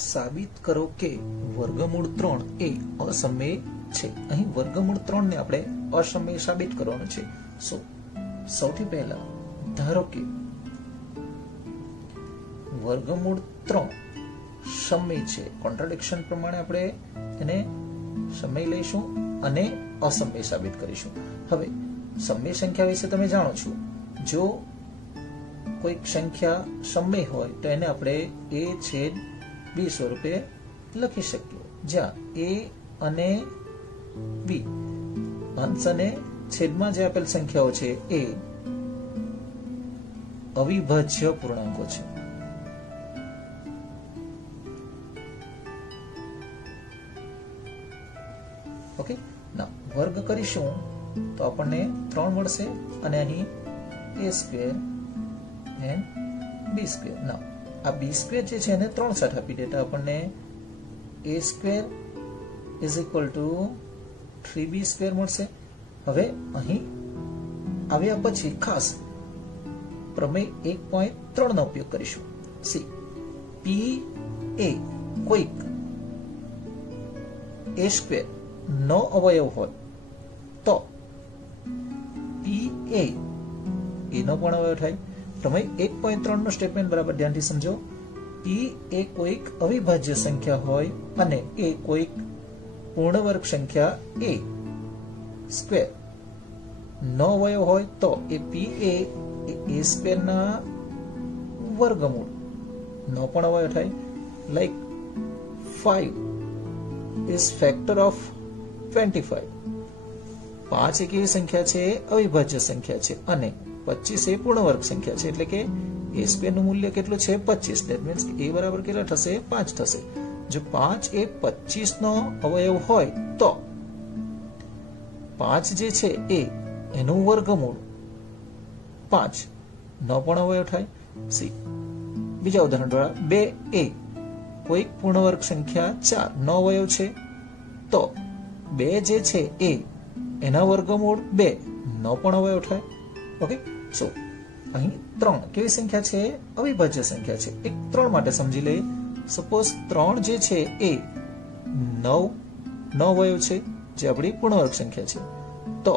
સાબિત કરો કે વર્ગમૂળ 3 એ અસમય છે। અહીં વર્ગમૂળ 3 ને આપણે અસમય સાબિત કરવાનું છે। સૌથી પહેલા ધારો કે વર્ગમૂળ 3 સમય છે। કોન્ટ્રાડિક્શન પ્રમાણે આપણે એને સમય લઈશું અને અસમય સાબિત કરીશું। હવે સમય સંખ્યા વિશે તમે જાણો છો, જો કોઈક સંખ્યા સમય હોય તો એને આપણે a/b સ્વરૂપે લખી શકીએ, જ્યાં a અને b અંશ અને છેદમાં જે આપેલ સંખ્યાઓ છે એ અવિભાજ્ય પૂર્ણાંકો છે। ઓકે, ના વર્ગ કરીશું તો આપણને 3 મળશે અને અહીં a² and b²। ના આ b² જે છે એને 3 સાથે આપી દેતા આપણને a² = 3b² મળશે। હવે અહીં આવ્યા પછી ખાસ પ્રમેય 1.3 નો ઉપયોગ કરીશું। સી p એ કોઈક a² નો અવયવ હોય તો p એ નો પણ અવયવ થાય। પ્રમેય 1.3 નો સ્ટેટમેન્ટ બરાબર ધ્યાનથી સમજો। p એ કોઈક અવિભાજ્ય સંખ્યા હોય અને એ કોઈક પૂર્ણ વર્ગ સંખ્યા a² નો અવયવ હોય તો એ p એ a² ના વર્ગમૂળ નો પણ અવયવ થાય। Like 5 is factor of 25। 5 એક એવી સંખ્યા છે, અવિભાજ્ય સંખ્યા છે અને 25 એ પૂર્ણ વર્ગ સંખ્યા છે, એટલે કે a² નું મૂલ્ય કેટલું છે 25। ધેટ મીન્સ a બરાબર કેટલા થશે 5 થશે। જો 5 એ 25 નો અવયવ હોય તો 5 જે છે એ એનું વર્ગમૂળ 5 નો પણ અવયવ થાય। સી બીજા ઉદાહરણ દ્વારા 2 એ કોઈક પૂર્ણ વર્ગ સંખ્યા 4 નો અવયવ છે તો 2 જે છે એ એના વર્ગમૂળ 2 નો પણ અવયવ થાય। ઓકે, સો અહીં 3 કેવી સંખ્યા છે અવિભાજ્ય સંખ્યા છે। એક 3 માટે સમજી લઈએ। સપોઝ 3 જે છે એ 9 નો અવયવ છે, જે આપણી પૂર્ણ વર્ગ સંખ્યા છે, તો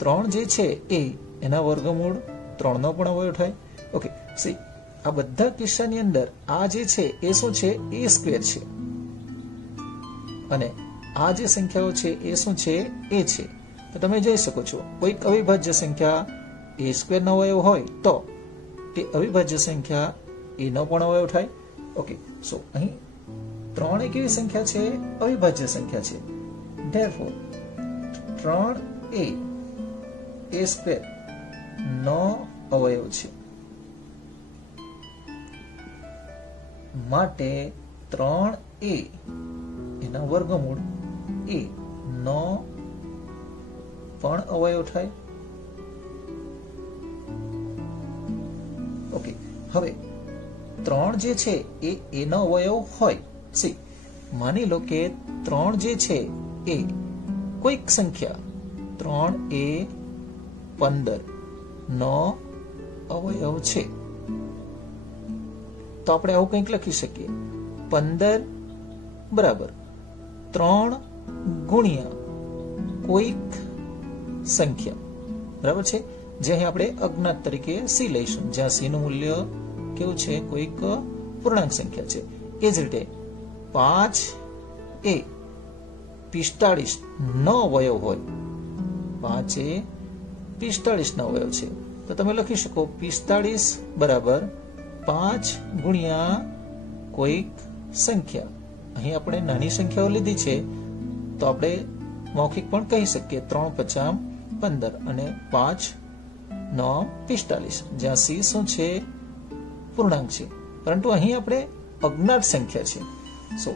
3 જે છે એ એના વર્ગમૂળ 3 નો પણ અવયવ થાય। ઓકે, સી આ બધા કિસ્સાની અંદર આ જે છે એ શું છે a² છે અને આ જે સંખ્યાઓ છે એ શું છે એ છે। તો તમે જોઈ શકો છો કોઈક અવિભાજ્ય સંખ્યા a² નો અવયવ હોય તો એ અવિભાજ્ય સંખ્યા a નો પણ અવયવ થાય। ઓકે, સો અહીં 3 એક એવી સંખ્યા છે, અવિભાજ્ય સંખ્યા છે, ધેરફોર 3 એ a² નો અવયવ છે, માટે 3 એ એના વર્ગમૂળ a નો પણ અવયવ થાય। ઓકે, હવે 3 જે છે એ a નો અવયવ હોય। સી માની લો કે 3 જે છે એ કોઈક સંખ્યા 3 એ 15 નો અવયવ છે, તો આપણે આવું કંઈક લખી શકીએ 15 બરાબર 3 ગુણ્યા કોઈક સંખ્યા બરાબર છે, જે અહીં આપણે અજ્ઞાત તરીકે c લઈશું, જ્યાં c નું મૂલ્ય કેવું છે કોઈક પૂર્ણાંક સંખ્યા છે। એ જ રીતે 5 એ 45 નો અવયવ હોય, 5 એ 45 નો અવયવ છે, તો તમે લખી શકો 45 બરાબર 5 ગુણ્યા કોઈક સંખ્યા। અહીં આપણે નાની સંખ્યાઓ લીધી છે તો આપણે મૌખિક પણ કહી શકીએ 3 × 5 = 15 અને 5 × 45, જ્યાં c શું છે પૂર્ણાંક છે, પરંતુ અહીં આપણે અજ્ઞાત સંખ્યા છે। સો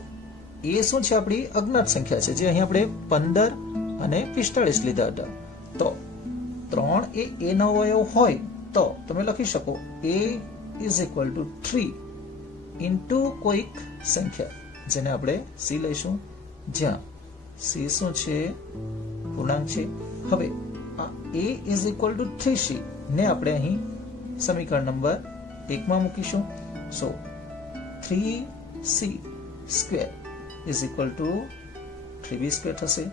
એ શું છે આપણી અજ્ઞાત સંખ્યા છે, જે અહીં આપણે 15 અને 45 લીધા હતા। તો 3 એ a નો અવયવ હોય તો તમે લખી શકો a = 3 * કોઈક સંખ્યા, જેને આપણે c લઈશું, જ્યાં c શું છે પૂર્ણાંક છે। હવે આ a = 3c ને આપણે અહીં સમીકરણ નંબર 1 માં મૂકીશું। સો 3 c square is equal two 3b square થશે.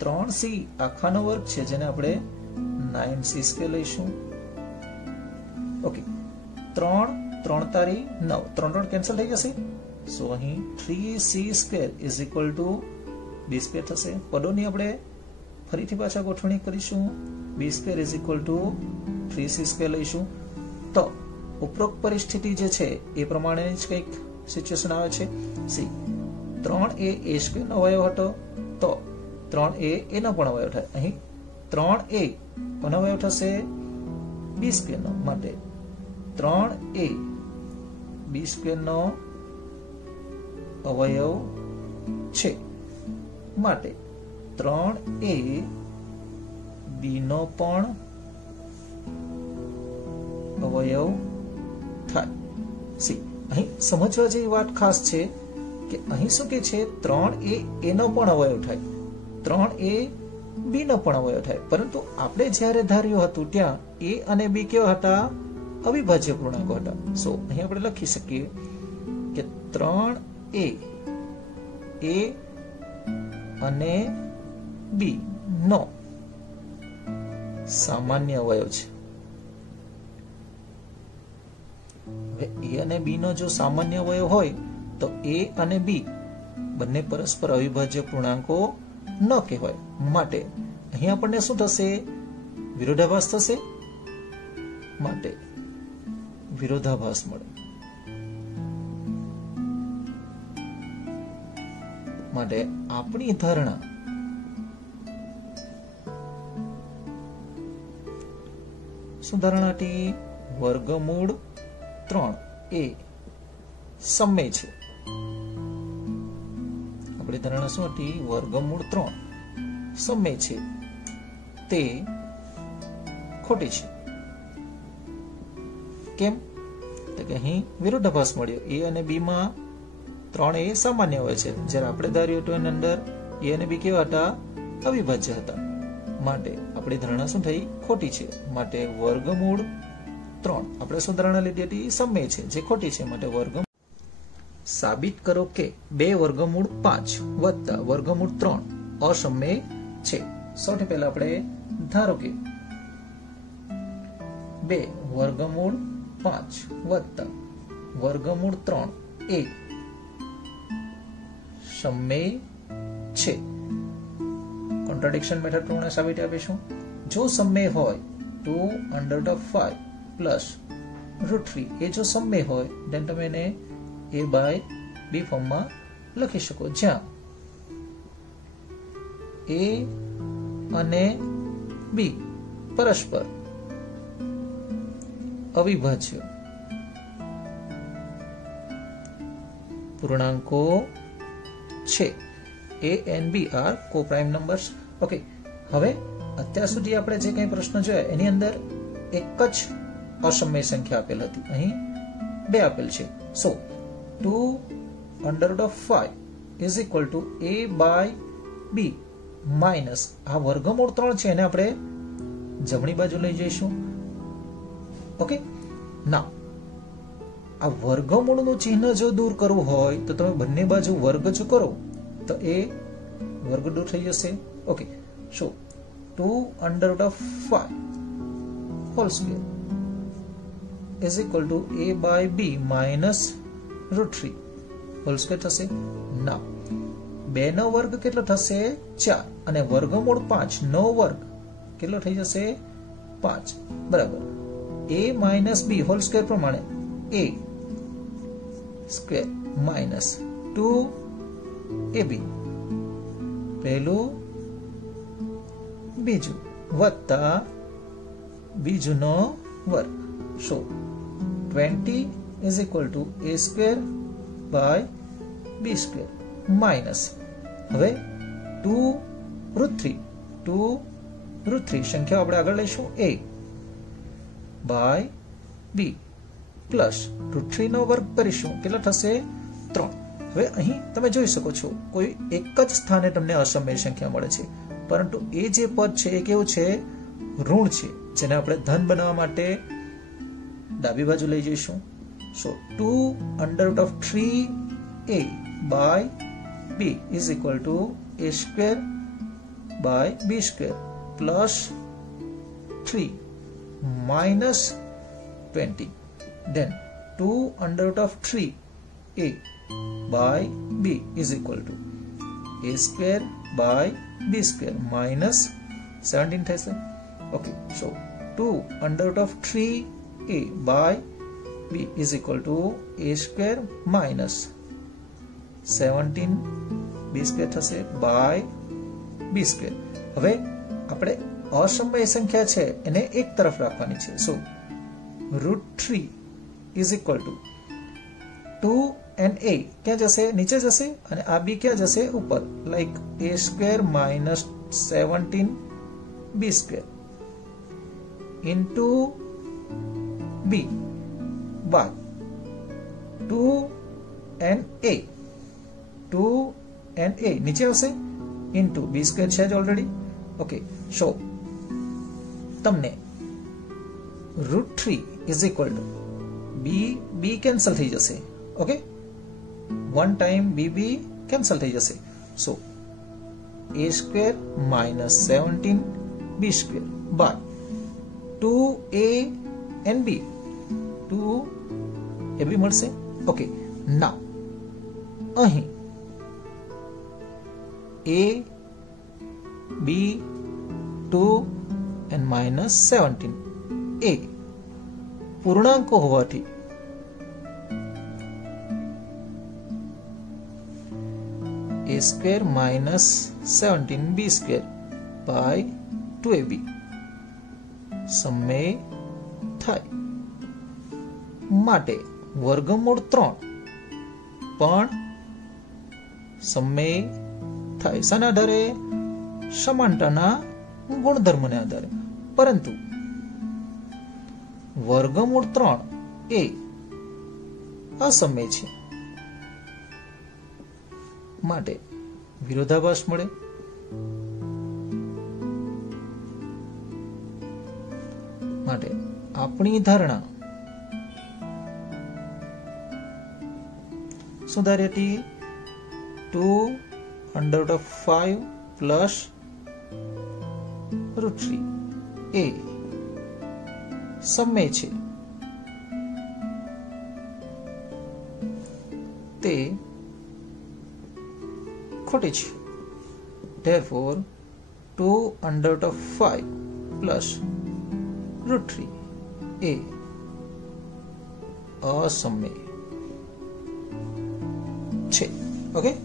3c આખાનો વર્ગ છે જેને આપણે 9c સ્ક્વેર લઈશું. ઓકે, 3 તારી 9, 3 કેન્સલ થઈ જશે. સો અહીં 3c square is equal two b square થશે. પદોની આપણે ફરીથી પાછા ગોઠવણી કરીશું. b square is equal two 3c square લઈશું. તો ઉપરોક્ત પરિસ્થિતિ જે છે એ પ્રમાણેની જ કંઈક સિચ્યુએશન આવે છે. સી 3a a સ્ક્વેર નો અવયવ હતો, તો 3a એનો પણ અવયવ થાય. અહીં 3a કોનો અવયવ થશે? b સ્ક્વેર નો. માટે 3a b સ્ક્વેર નો અવયવ છે. માટે 3a b નો પણ અવયવ થાય. સી અહીં સમજવા જેવી વાત ખાસ છે કે અહીં શું કે છે? 3a એનો પણ અવયવ થાય, 3a b નો પણ અવયવ થાય. પરંતુ આપણે જ્યારે ધાર્યું હતું ત્યાં a અને b કેવા હતા? અવિભાજ્ય પૂર્ણાંકો હતા. સો અહીં આપણે લખી શકીએ કે 3a a અને b નો સામાન્ય અવયવ છે. હવે a અને b નો જો સામાન્ય અવયવ હોય તો a અને b બંને પરસ્પર અવિભાજ્ય પૂર્ણાંકો ન કહેવાય. માટે અહીં આપણને શું થશે? વિરોધાભાસ થશે. માટે વિરોધાભાસ મળે. માટે આપણી ધારણા શું ધારણા હતી? વર્ગમૂળ 3 એ સમય છે. આપણી ધારણા શું હતી? વર્ગમૂળ 3 સમય છે તે ખોટી છે. કેમ? તો કે અહીં વિરોધાભાસ મળ્યો. a અને b માં 3 એ સામાન્ય હોય છે, જ્યારે આપણે ધાર્યું હતું એની અંદર a અને b કેવા હતા? અવિભાજ્ય હતા. માટે આપણી ધારણા શું થઈ? ખોટી છે. માટે વર્ગમૂળ 3 આપણે શું ધારણા લીધી હતી? સમય છે, જે ખોટી છે. માટે વર્ગ સાબિત કરો કે 2 વર્ગમૂળ 5 વત્તા વર્ગમૂળ 3 અસમય છે. સૌથી પહેલા આપણે ધારો કે 2 વર્ગમૂળ 5 વત્તા વર્ગમૂળ 3 એ સમય છે. કોન્ટ્રાડિક્શન મેથડ પ્રમાણે સાબિત આપીશું. જો સમય હોય 2√5 પ્લસ √3 એ જો સમય હોય then તમે એને a બાય b ફોર્મમાં લખી શકો, જ્યાં a અને b પરસ્પર અવિભાજ્ય પૂર્ણાંકો છે. a and b are co-prime numbers. Okay, હવે અત્યાર સુધી આપણે જે કંઈ પ્રશ્ન જોયા એની અંદર એક જ અસમય સંખ્યા આપેલ હતી, અહીં 2 આપેલ છે. So 2√5 is equal to a by b minus આ વર્ગમૂળ 3 છે એને આપણે જમણી બાજુ લઈ જઈશું. ઓકે, ના આ વર્ગમૂળનું ચિહ્ન જો દૂર કરવું હોય તો તમે બંને બાજુ વર્ગ જો કરો તો એ વર્ગ દૂર થઈ જશે. Okay, so 2√5 whole square is equal to a by b minus √3 whole square થશે. ના 2 નો વર્ગ કેટલો થશે? 4. અને વર્ગમૂળ 5 નો વર્ગ કેટલો થઈ જશે? 5. બરાબર. a minus b whole square પ્રમાણે a સ્ક્વેર માઇનસ 2ab પહેલું બીજું વત્તા બીજુનો વર્ગ. So 20 is equal to a square by b square minus હવે 2√3 સંખ્યા આપણે આગળ લઈશું a બાય b પ્લસ √3 નો વર્ગ કરીશું. કેટલા થશે? 3. હવે અહીં તમે જોઈ શકો છો કોઈ એક જ સ્થાને તમને અસમય સંખ્યા મળે છે, પરંતુ એ જે પદ છે એ કેવું છે? ઋણ છે, જેને આપણે ધન બનાવવા માટે ડાબી બાજુ લઈ જઈશું. સો 2√3 a by b is equal to a square by b square plus 3 minus 20. Then 2 under root of 3 a by b is equal to a square by b square minus 17 થશે. Okay, so 2 under root of 3a by b is equal to a square minus 17 b square થશે by b square. હવે આપણે અસમય સંખ્યા છે એને એક તરફ રાખવાની છે. So root 3 is equal to 2 and a ક્યાં જશે? નીચે જશે અને આ b ક્યાં જશે? ઉપર. Like a square minus 17 b square into b by 2 and a. 2 and a નીચે આવશે into b square છે જ already. Okay, so તમને root 3 is equal to b cancel થઈ જશે. Okay, one time b cancel થઈ જશે. So a square minus 17 b square by 2a and b 2ab મળશે. Okay, now અહીં a b 2 and minus 17 a પૂર્ણાંકો હોવાથી a square minus 17 b square by 2ab સમય થાય. માટે વર્ગમૂળ 3 પણ સમય થાય. શાના આધારે? સમાનતાના ગુણધર્મને આધારે. પરંતુ વર્ગમૂળ 3 એ અસમય છે માટે વિરોધાભાસ મળે. માટે આપણી ધારણા સુધારી હતી 2 under root of 5 plus root 3 a સમય છે તે ખોટી છે. Therefore 2 under root of 5 plus root 3 a અસમય છે. Okay.